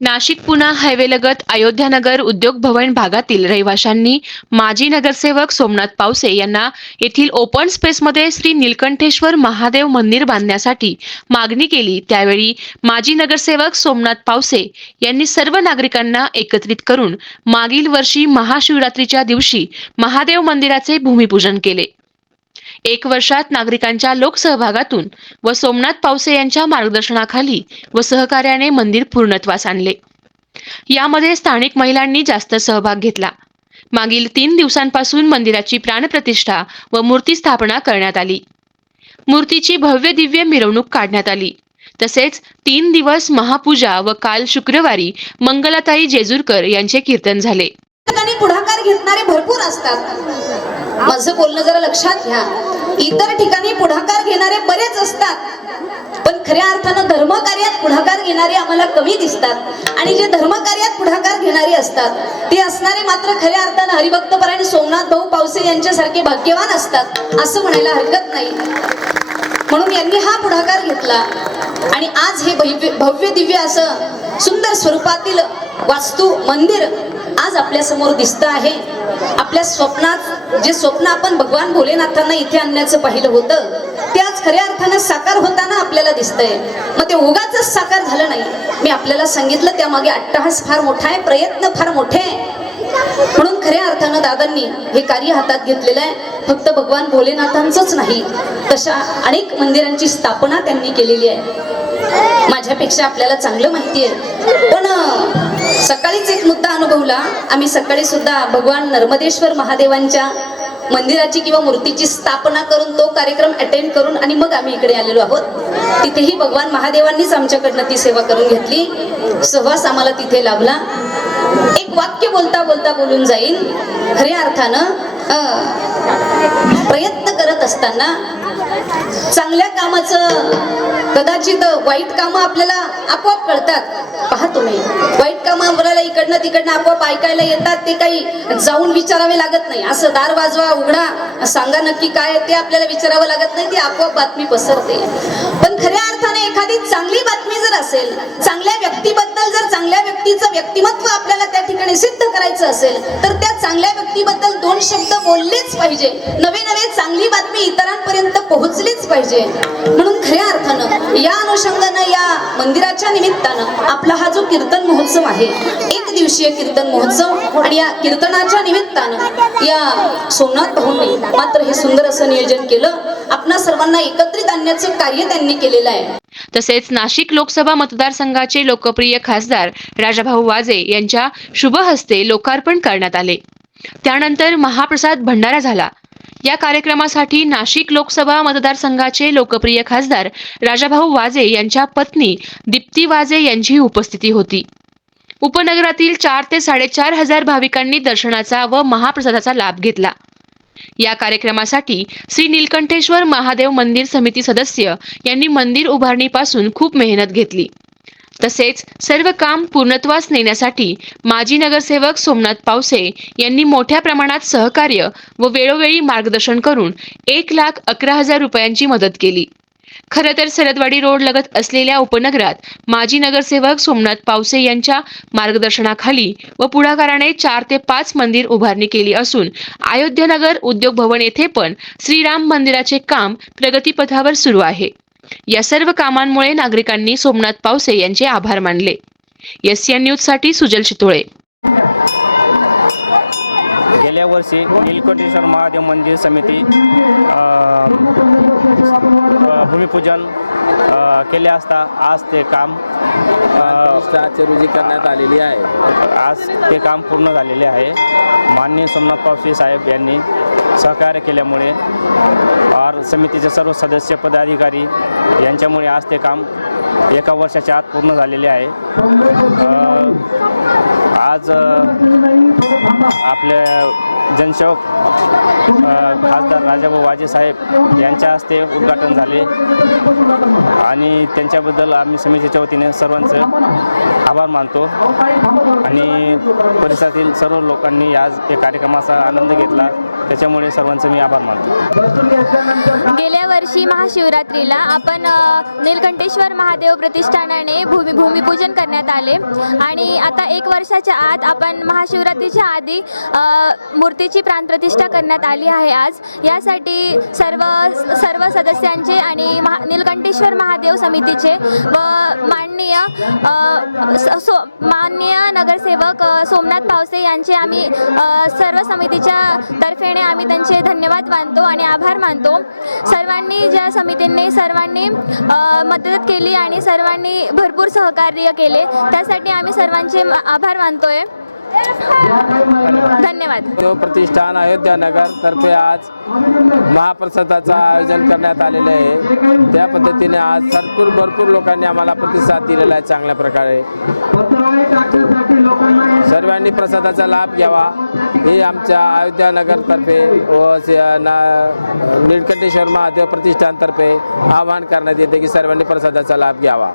नाशिक पुणा हायवेलगत अयोध्यानगर उद्योग भवन भागातील रहिवाशांनी माजी नगरसेवक सोमनाथ पावसे यांना येथील ओपन स्पेसमध्ये श्री निलकंठेश्वर महादेव मंदिर बांधण्यासाठी मागणी केली. त्यावेळी माजी नगरसेवक सोमनाथ पावसे यांनी सर्व नागरिकांना एकत्रित करून मागील वर्षी महाशिवरात्रीच्या दिवशी महादेव मंदिराचे भूमिपूजन केले. एक वर्षात नागरिकांच्या लोकसहभागातून व सोमनाथ पावसे यांच्या मार्गदर्शनाखाली व सहकार्याने मंदिर पूर्णत्वास आणले. यामध्ये स्थानिक महिलांनी जास्त सहभाग घेतला. मागील तीन दिवसांपासून मंदिराची प्राणप्रतिष्ठा व मूर्ती स्थापना करण्यात आली. मूर्तीची भव्य दिव्य मिरवणूक काढण्यात आली. तसेच तीन दिवस महापूजा व काल शुक्रवारी मंगलाताई जेजूरकर यांचे कीर्तन झाले. पुढाकार घेणारे भरपूर असतात. माझं बोलणं जरा लक्षात घ्या. इतर ठिकाणी पुढाकार घेणारे बरेच असतात. पण खऱ्या अर्थानं धर्मकार्यात पुढाकार घेणारे आम्हाला कमी दिसतात. आणि जे धर्मकार्यात पुढाकार घेणारे असतात ते असणारे मात्र खऱ्या अर्थानं हरिभक्त परायण सोमनाथ भाऊ पावसे यांच्यासारखे भाग्यवान असतात असं म्हणायला हरकत नाही. म्हणून यांनी हा पुढाकार घेतला. आणि आज हे भव्य भव्य दिव्य असं सुंदर स्वरूपातील वास्तू मंदिर आज आपल्यासमोर दिसतं दिसत आहे. आपल्या स्वप्नात जे स्वप्न आपण भगवान भोलेनाथांना इथे आणण्याचं पाहिलं होतं ते आज खऱ्या अर्थानं साकार होताना आपल्याला दिसतंय. मग ते उगाच साकार झालं नाही. मी आपल्याला सांगितलं त्यामागे अट्टहास फार मोठा आहे प्रयत्न फार मोठे आहे. म्हणून खऱ्या अर्थानं दादांनी हे कार्य हातात घेतलेलं आहे. फक्त भगवान भोलेनाथांचंच नाही तशा अनेक मंदिरांची स्थापना त्यांनी केलेली आहे. माझ्यापेक्षा आपल्याला चांगलं माहिती आहे. पण सकाळीच एक मुद्दा अनुभवला. आम्ही सकाळी सुद्धा भगवान नर्मदेश्वर महादेवांच्या मंदिराची किंवा मूर्तीची स्थापना करून तो कार्यक्रम अटेंड करून आणि मग आम्ही इकडे आलेलो आहोत. तिथेही भगवान महादेवांनीच आमच्याकडनं ती सेवा करून घेतली. सहवास आम्हाला तिथे लाभला. एक वाक्य बोलता बोलता बोलून जाईल खऱ्या अर्थानं प्रयत्न करत असताना चांगल्या कामाचं कदाचित वाईट कामं आपल्याला आपोआप कळतात. पहा तुम्ही. वाईट कामं आपल्याला इकडनं तिकडनं आपोआप ऐकायला येतात ते काही जाऊन विचारावे लागत नाही. असं दार वाजवा उघडा सांगा नक्की काय ते आपल्याला विचारावं लागत नाही ती आपोआप बातमी पसरते. पण खऱ्या अर्थाने एखादी चांगली बातमी जर असेल चांगल्या व्यक्तीबद्दल जर चांगल्या व्यक्तीचं व्यक्तिमत्व आपल्याला त्या ठिकाणी सिद्ध करायचं असेल तर त्या चांगल्या व्यक्तीबद्दल दोन शब्द बोललेच पाहिजे. नवे नवे चांगली बातमी इतरांपर्यंत पोहोचली पाहिजे. म्हणून खऱ्या अर्थानं या अनुषंगानं या मंदिराच्या निमित्तानं आपला हा जो कीर्तन महोत्सव आहे एक दिवसीय कीर्तन महोत्सव आणि या कीर्तनाच्या निमित्तानं या सोमनाथ भाऊंनी मात्र हे सुंदर असं नियोजन केलं. आपणा सर्वांना एकत्रित आणण्याचं कार्य त्यांनी केलेलं आहे. तसेच नाशिक लोकसभा मतदारसंघाचे लोकप्रिय खासदार राजाभाऊ वाजे यांच्या शुभ हस्ते लोकार्पण करण्यात आले. त्यानंतर महाप्रसाद भंडारा झाला. या कार्यक्रमासाठी नाशिक लोकसभा मतदारसंघाचे लोकप्रिय खासदार राजाभाऊ वाजे यांच्या पत्नी दीप्ती वाजे यांची उपस्थिती होती. उपनगरातील चार ते साडेचार हजार भाविकांनी दर्शनाचा व महाप्रसादाचा लाभ घेतला. या कार्यक्रमासाठी श्री नीलकंठेश्वर महादेव मंदिर समिती सदस्य यांनी मंदिर उभारणीपासून खूप मेहनत घेतली. तसेच सर्व काम पूर्णत्वास नेण्यासाठी माजी नगरसेवक सोमनाथ पावसे यांनी मोठ्या प्रमाणात सहकार्य व वेळोवेळी मार्गदर्शन करून एक लाख अकरा हजार रुपयांची मदत केली. खरं तर सरदवाडी रोड लगत असलेल्या उपनगरात माजी नगरसेवक सोमनाथ पावसे यांच्या मार्गदर्शनाखाली व पुढाकाराने चार ते पाच मंदिर उभारणी केली असून अयोध्यनगर उद्योग भवन येथे पण श्रीराम मंदिराचे काम प्रगतीपथावर सुरू आहे. या सर्व कामांमुळे नागरिकांनी सोमनाथ पावसे यांचे आभार मानले. एस न्यूजसाठी सुजल चितोळे गेल्या वर्षी नीलकंठेश्वर महादेव मंदिर समिती भूमिपूजन केले असता आज ते काम रोजी करण्यात आलेली आहे. आज ते काम पूर्ण झालेले आहे. माननीय सोमनाथ पावसे साहेब यांनी सहकार्य केल्यामुळे और समितीचे सर्व सदस्य पदाधिकारी यांच्यामुळे आज ते काम एका वर्षाच्या आत पूर्ण झालेली आहे. आज आपल्या जनसेवक खासदार राजाभाऊ वाजेसाहेब यांच्या हस्ते उद्घाटन झाले. आणि त्यांच्याबद्दल आम्ही समितीच्या वतीने सर्वांचं आभार मानतो. आणि परिसरातील सर्व लोकांनी आज या कार्यक्रमाचा आनंद घेतला. त्याच्यामुळे सर्वांचं मी आभार मानतो. गेल्या वर्षी महाशिवरात्रीला आपण निलकंठेश्वर नीलकंठेश्वर महादेव प्रतिष्ठानाने भूमी भूमिपूजन करण्यात आले. आणि आता एक वर्षाच्या आत आपण महाशिवरात्रीच्या आधी मूर्तीची मूर्तीची प्राणप्रतिष्ठा करण्यात आली आहे आज. यासाठी सर्व सर्व सदस्यांचे आणि महा निलकंठेश्वर महादेव समितीचे व मान स- सो माननीय नगरसेवक सोमनाथ पावसे यांचे आम्ही सर्व समितीच्या तर्फेने आम्ही त्यांचे धन्यवाद मानतो आणि आभार मानतो. सर्वांनी ज्या समितींनी सर्वांनी मदत केली आणि सर्वांनी भरपूर सहकार्य केले त्यासाठी आम्ही सर्वांचे आभार मानतोय. धन्यवाद. देव प्रतिष्ठान अयोध्यानगर तर्फे आज महाप्रसादाचं आयोजन करण्यात आलेलं आहे. त्या पद्धतीने आज भरपूर भरपूर लोकांनी आम्हाला प्रतिसाद दिलेला आहे चांगल्या प्रकारे. सर्वांनी प्रसादाचा लाभ घ्यावा. हे आमच्या अयोध्यानगर तर्फे व निळकंठेश्वर महादेव प्रतिष्ठानतर्फे आवाहन करण्यात येते की सर्वांनी प्रसादाचा लाभ घ्यावा.